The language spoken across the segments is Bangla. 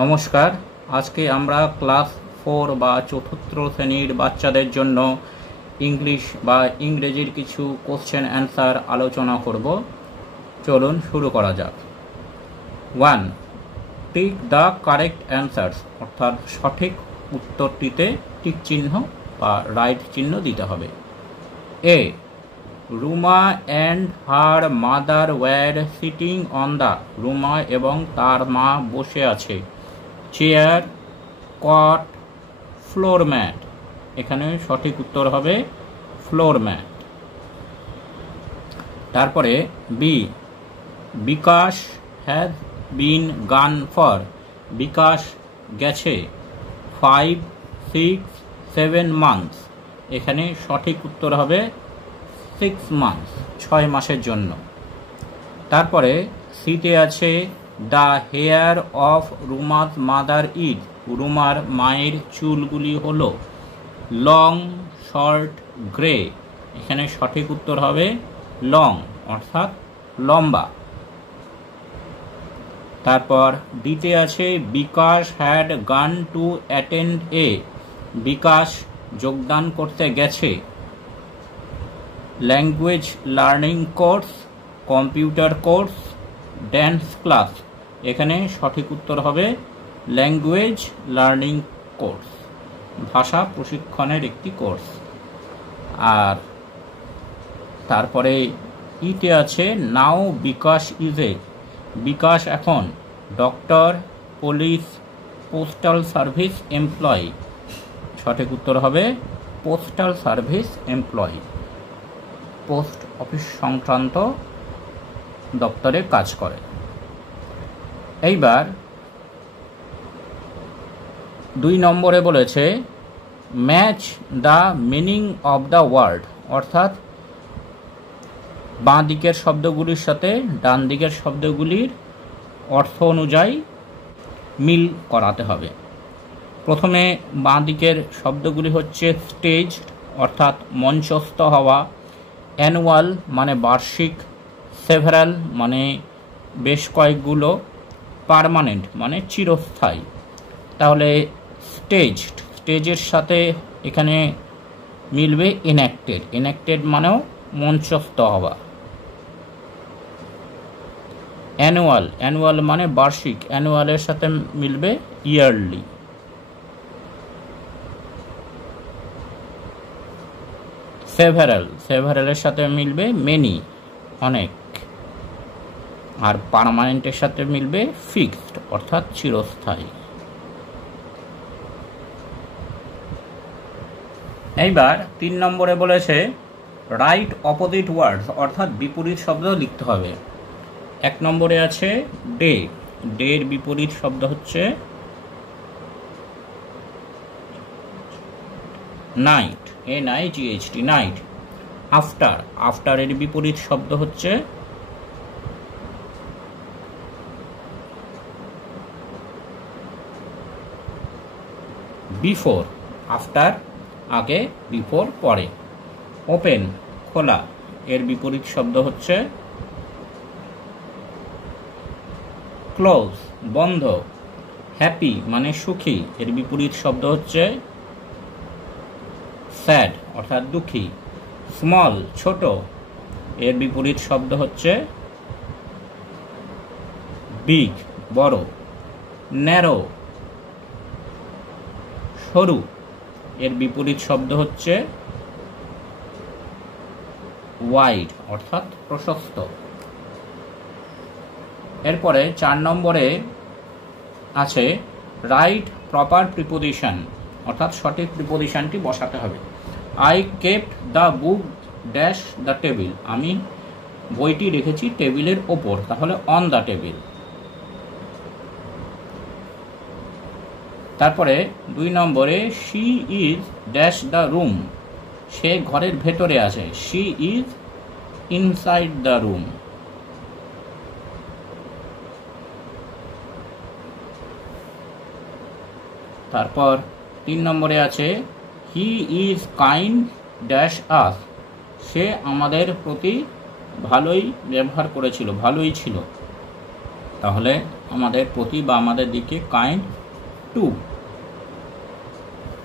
নমস্কার। আজকে আমরা ক্লাস 4 বা চতুর্থ শ্রেণীর বাচ্চাদের জন্য ইংলিশ বা ইংরেজির কিছু কোশ্চেন অ্যান্সার আলোচনা করব। চলুন শুরু করা যাক। 1. টিক দ্য কারেক্ট অ্যান্সার্স, অর্থাৎ সঠিক উত্তরটিতে টিক চিহ্ন বা রাইট চিহ্ন দিতে হবে। A. Ruma and her mother were sitting on the, Ruma এবং তার মা বসে আছে চেয়ার, কট, ফ্লোর ম্যাট। এখানে সঠিক উত্তর হবে ফ্লোর ম্যাট। তারপরে বি. বিকাশ হ্যাজ বিন গান ফর, বিকাশ গেছে 5, 6, 7 মান্থস। এখানে সঠিক উত্তর হবে 6 মান্থস, 6 মাসের জন্য। তারপরে সিতে আছে the hair of Ruma's mother is, রুমার মায়ের চুলগুলি হলো লং, শর্ট, গ্রে। এখানে সঠিক উত্তর হবে লং, অর্থাৎ লম্বা। তারপর ডিতে আছে Bikash had gone to attend a, Bikash যোগদান করতে গেছে language learning course, computer course, dance class. এখানে সঠিক উত্তর হবে ল্যাঙ্গুয়েজ লার্নিং কোর্স, ভাষা প্রশিক্ষণের একটি কোর্স। আর তারপরে ইতে আছে নাও বিকাশ ইজ এ, বিকাশ এখন doctor, police, postal service employee. সঠিক উত্তর হবে postal service employee, post office সংক্রান্ত দপ্তরে কাজ করে। এইবার 2 নম্বরে বলেছে match the meaning of the word, অর্থাৎ বাঁ দিকের শব্দগুলির সাথে ডান দিকের শব্দগুলির অর্থ অনুযায়ী মিল করাতে হবে। প্রথমে বাঁ দিকের শব্দগুলি হচ্ছে স্টেজ, অর্থাৎ মঞ্চস্থ হওয়া, অ্যানুয়াল মানে বার্ষিক, সেভারাল মানে বেশ কয়েকগুলো, পার্মানেন্ট মানে চিরস্থায়ী। তাহলে স্টেজের সাথে এখানে মিলবে এনাক্টেড, এনাক্টেড মানেও মঞ্চস্থ হওয়া। অ্যানুয়াল মানে বার্ষিক, অ্যানুয়ালের সাথে মিলবে ইয়ারলি। সেভারালের সাথে মিলবে মেনি, অনেক। আর পার্মানেন্টের সাথে মিলবে ফিক্সড, অর্থাৎ চিরস্থায়ী। এইবার 3 নম্বরে বলেছে রাইট অপোজিট ওয়ার্ডস, অর্থাৎ বিপরীত শব্দ লিখতে হবে। 1 নম্বরে আছে ডে, ডের বিপরীত শব্দ হচ্ছে নাইট, NIGHT, নাইট। আফটারের বিপরীত শব্দ হচ্ছে বিফোর, আফটার আগে, বিফোর পরে। ওপেন খোলা, এর বিপরীত শব্দ হচ্ছে ক্লোজ, বন্ধ। হ্যাপি মানে সুখী, এর বিপরীত শব্দ হচ্ছে স্যাড, অর্থাৎ দুঃখী। স্মল ছোট, এর বিপরীত শব্দ হচ্ছে বিগ বড়। ন্যারো সরু, এর বিপরীত শব্দ হচ্ছে ওয়াইড, অর্থাৎ প্রশস্ত। এরপরে 4 নম্বরে আছে রাইট প্রপার প্রিপোজিশন, অর্থাৎ সঠিক প্রিপোজিশনটি বসাতে হবে। I kept the book dash the table, আমি বইটি রেখেছি টেবিলের ওপর, তাহলে অন দ্য টেবিল। তারপরে 2 নম্বরে she is dash the room, সে ঘরের ভেতরে আছে, she is inside the room. তারপর 3 নম্বরে আছে he is kind dash us, সে আমাদের প্রতি ভালোই ব্যবহার করেছিল, ভালোই ছিল। তাহলে আমাদের প্রতি বা আমাদের দিকে kind to,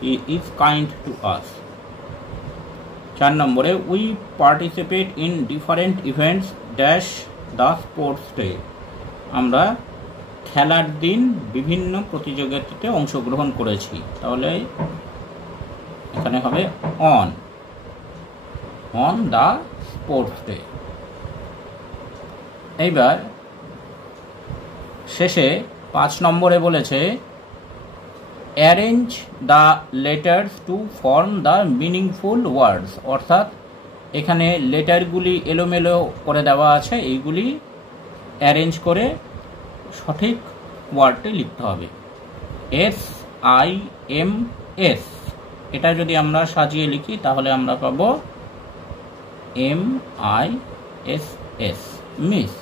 he is kind to us. 4 নম্বরে we participate in different events dash the sports day. আমরা খেলার দিন বিভিন্ন প্রতিযোগিতাতে অংশগ্রহণ করেছি, তাহলে এখানে হবে অন দ্য স্পোর্টস ডে। এইবার শেষে 5 নম্বরে বলেছে arrange the letters to form the meaningful ওয়ার্ডস, অর্থাৎ এখানে লেটারগুলি এলোমেলো করে দেওয়া আছে, এইগুলি অ্যারেঞ্জ করে সঠিক ওয়ার্ডটি লিখতে হবে। SIMS, এটা যদি আমরা সাজিয়ে লিখি তাহলে আমরা পাব MISS, মিস।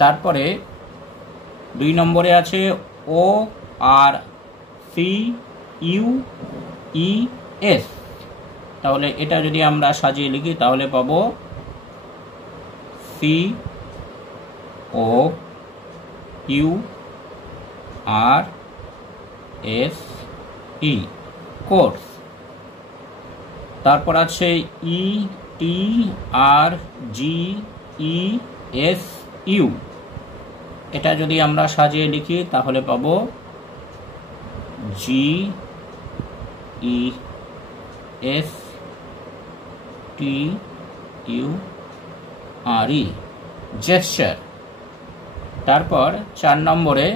তারপরে 2 নম্বরে আছে ORCUES, তাহলে এটা যদি আমরা সাজিয়ে লিখি তাহলে পাব COURSE, কোর্স। তারপর আছে ETRGESU, এটা যদি আমরা সাজিয়ে লিখি তাহলে পাব GESTURE, জেস্চার। তারপর 4 নম্বরে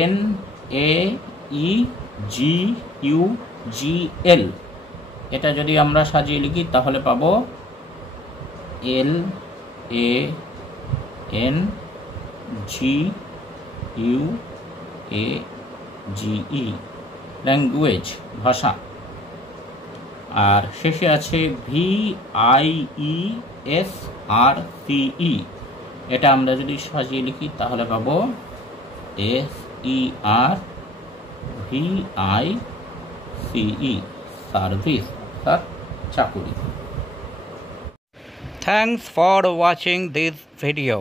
ANAEGUGL, এটা যদি আমরা সাজিয়ে লিখি তাহলে পাব LANGUAGE, ল্যাঙ্গুয়েজ, ভাষা। আর শেষে আছে VIESRCE, এটা আমরা যদি সাজিয়ে লিখি তাহলে পাব SERVICE, সার্ভিস, অর্থাৎ চাকুরি। Thanks for watching this video.